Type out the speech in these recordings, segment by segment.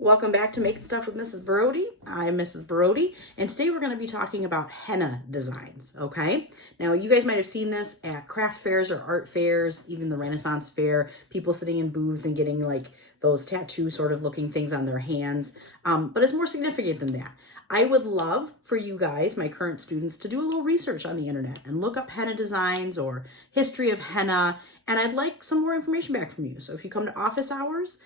Welcome back to Making Stuff with Mrs. Baroody. I'm Mrs. Baroody, and today we're going to be talking about henna designs, okay? Now, you guys might have seen this at craft fairs or art fairs, even the Renaissance fair, people sitting in booths and getting like those tattoo sort of looking things on their hands, but it's more significant than that. I would love for you guys, my current students, to do a little research on the internet and look up henna designs or history of henna, and I'd like some more information back from you. So if you come to office hours,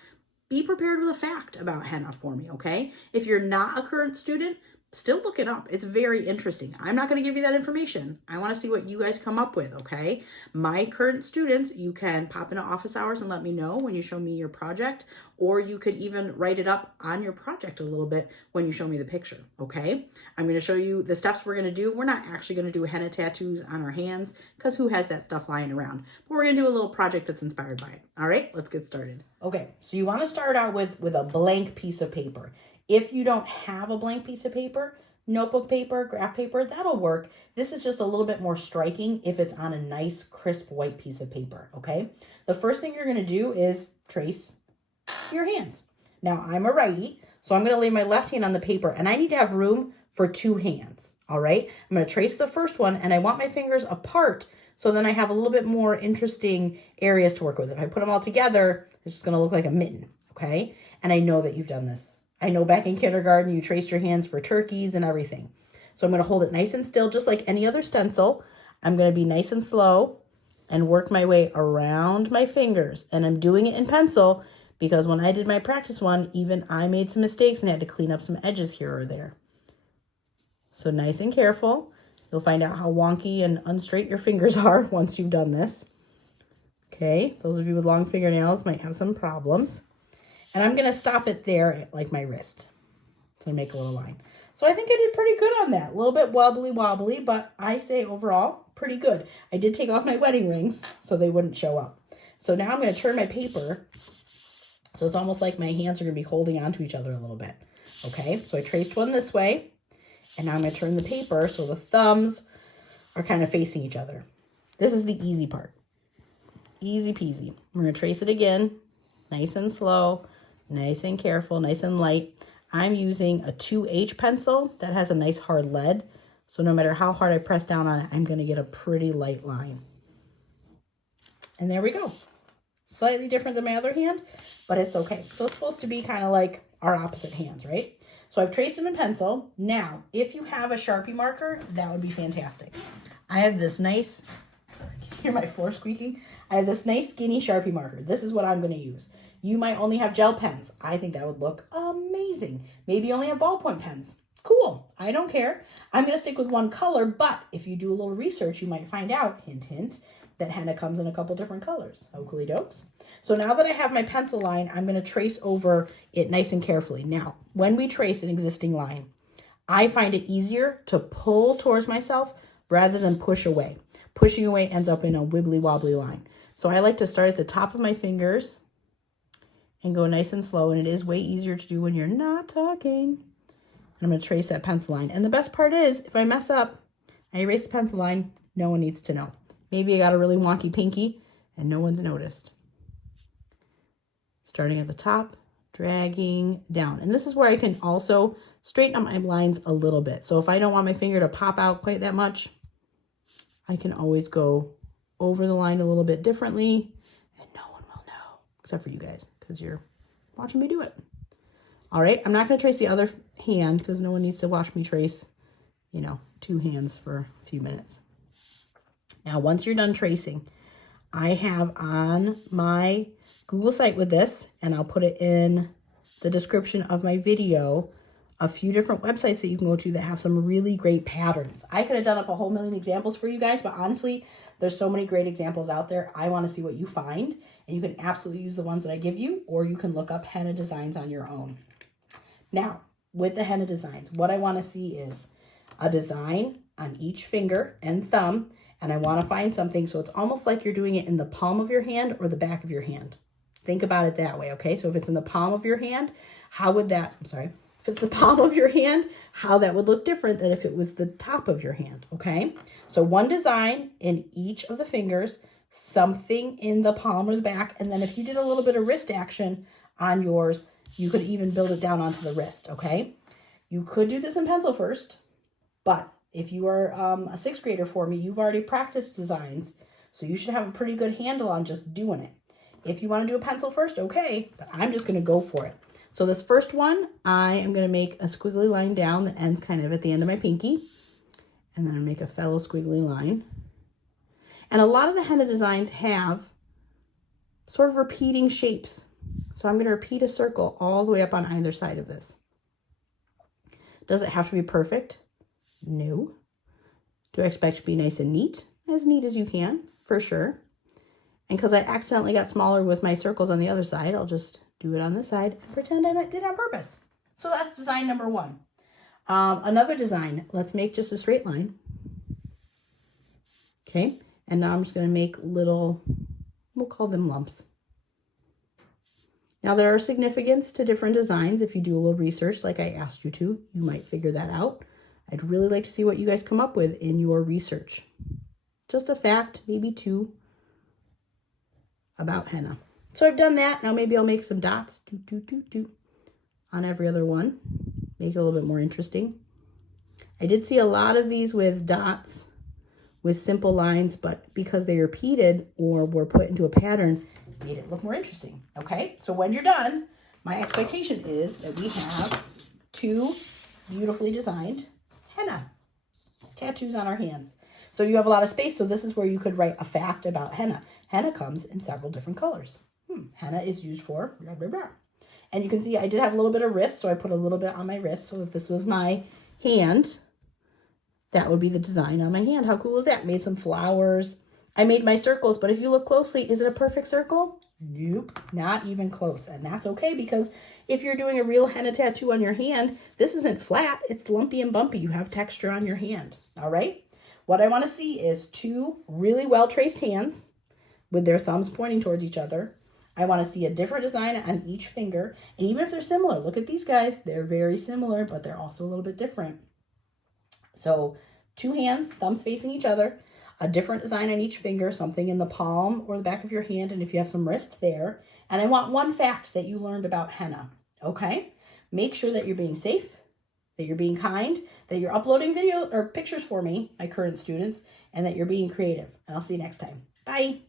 be prepared with a fact about henna for me, okay? If you're not a current student, still look it up. It's very interesting. I'm not going to give you that information. I want to see what you guys come up with, okay? My current students, you can pop into office hours and let me know when you show me your project, or you could even write it up on your project a little bit when you show me the picture, okay? I'm going to show you the steps we're going to do. We're not actually going to do henna tattoos on our hands because who has that stuff lying around? But we're going to do a little project that's inspired by it. All right, let's get started. Okay, so you want to start out with a blank piece of paper. If you don't have a blank piece of paper, notebook paper, graph paper, that'll work. This is just a little bit more striking if it's on a nice, crisp white piece of paper, okay? The first thing you're going to do is trace your hands. Now, I'm a righty, so I'm going to lay my left hand on the paper, and I need to have room for two hands, all right? I'm going to trace the first one, and I want my fingers apart so then I have a little bit more interesting areas to work with. If I put them all together, it's just going to look like a mitten, okay? And I know that you've done this. I know back in kindergarten, you traced your hands for turkeys and everything. So I'm going to hold it nice and still, just like any other stencil. I'm going to be nice and slow and work my way around my fingers. And I'm doing it in pencil because when I did my practice one, even I made some mistakes and had to clean up some edges here or there. So nice and careful. You'll find out how wonky and unstraight your fingers are once you've done this. Okay, those of you with long fingernails might have some problems. And I'm going to stop it there at like my wrist. So make a little line. So I think I did pretty good on that. A little bit wobbly, but I say overall, pretty good. I did take off my wedding rings so they wouldn't show up. So now I'm going to turn my paper. So it's almost like my hands are going to be holding onto each other a little bit. Okay, so I traced one this way. And now I'm going to turn the paper so the thumbs are kind of facing each other. This is the easy part. Easy peasy. I'm going to trace it again. Nice and slow. Nice and careful, nice and light. I'm using a 2H pencil that has a nice hard lead. So no matter how hard I press down on it, I'm going to get a pretty light line. And there we go. Slightly different than my other hand, but it's okay. So it's supposed to be kind of like our opposite hands, right? So I've traced them in pencil. Now, if you have a Sharpie marker, that would be fantastic. I have this nice, hear my floor squeaking? I have this nice skinny Sharpie marker. This is what I'm going to use. You might only have gel pens. I think that would look amazing. Maybe you only have ballpoint pens. Cool. I don't care. I'm going to stick with one color, but if you do a little research, you might find out, hint, hint, that henna comes in a couple different colors. Oakley dokes. So now that I have my pencil line, I'm going to trace over it nice and carefully. Now, when we trace an existing line, I find it easier to pull towards myself rather than push away. Pushing away ends up in a wibbly wobbly line. So I like to start at the top of my fingers and go nice and slow, and it is way easier to do when you're not talking. I'm going to trace that pencil line. And the best part is, if I mess up, I erase the pencil line, no one needs to know. Maybe I got a really wonky pinky, and no one's noticed. Starting at the top, dragging down. And this is where I can also straighten up my lines a little bit. So if I don't want my finger to pop out quite that much, I can always go over the line a little bit differently, and no one will know, except for you guys, because you're watching me do it. All right, I'm not going to trace the other hand because no one needs to watch me trace, you know, two hands for a few minutes. Now, once you're done tracing, I have on my Google site with this, and I'll put it in the description of my video, a few different websites that you can go to that have some really great patterns. I could have done up a whole million examples for you guys, but honestly, there's so many great examples out there. I want to see what you find, and you can absolutely use the ones that I give you, or you can look up Henna Designs on your own. Now, with the Henna Designs, what I want to see is a design on each finger and thumb, and I want to find something so it's almost like you're doing it in the palm of your hand or the back of your hand. Think about it that way, okay? So if it's in the palm of your hand, if it's the palm of your hand, how that would look different than if it was the top of your hand, okay? So one design in each of the fingers, something in the palm or the back, and then if you did a little bit of wrist action on yours, You could even build it down onto the wrist, okay? You could do this in pencil first, but if you are a sixth grader for me, you've already practiced designs, so you should have a pretty good handle on just doing it. If you want to do a pencil first, okay, but I'm just going to go for it. So this first one, I am going to make a squiggly line down that ends kind of at the end of my pinky, and then make a fellow squiggly line. And a lot of the henna designs have sort of repeating shapes. So I'm going to repeat a circle all the way up on either side of this. Does it have to be perfect? No. Do I expect it to be nice and neat? As neat as you can, for sure. And because I accidentally got smaller with my circles on the other side, I'll just do it on this side and pretend I did it on purpose. So that's design number one. Another design, let's make just a straight line. Okay, and now I'm just going to make little, we'll call them lumps. Now there are significance to different designs. If you do a little research like I asked you to, you might figure that out. I'd really like to see what you guys come up with in your research. Just a fact, maybe two, about henna. So I've done that. Now maybe I'll make some dots on every other one. Make it a little bit more interesting. I did see a lot of these with dots, with simple lines, but because they repeated or were put into a pattern, made it look more interesting. Okay, so when you're done, my expectation is that we have two beautifully designed henna tattoos on our hands. So you have a lot of space, so this is where you could write a fact about henna. Henna comes in several different colors. Henna is used for blah, blah, blah. And you can see I did have a little bit of wrist, so I put a little bit on my wrist. So if this was my hand, that would be the design on my hand. How cool is that? Made some flowers. I made my circles, but if you look closely, is it a perfect circle? Nope, not even close. And that's okay, because if you're doing a real henna tattoo on your hand, this isn't flat, it's lumpy and bumpy. You have texture on your hand, all right? What I want to see is two really well-traced hands with their thumbs pointing towards each other. I want to see a different design on each finger. And even if they're similar, look at these guys. They're very similar, but they're also a little bit different. So two hands, thumbs facing each other, a different design on each finger, something in the palm or the back of your hand, and if you have some wrist there. And I want one fact that you learned about henna, okay? Make sure that you're being safe, that you're being kind, that you're uploading video or pictures for me, my current students, and that you're being creative. And I'll see you next time. Bye.